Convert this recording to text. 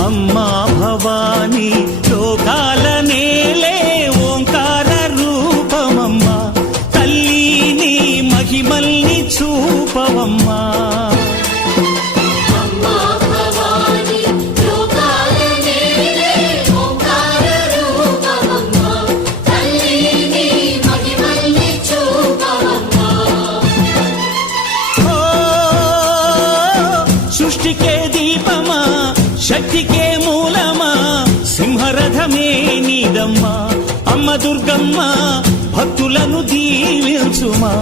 అమ్మా భవానీ లోకాల నేలే ఓంకార రూపమమ్మా తల్లి మహిమల్ని చూపవమ్మా సృష్టికే దీపమా శక్తికే మూలమా సింహరథమే నీదమ్మా అమ్మ దుర్గమ్మ భక్తులను దీవించుమా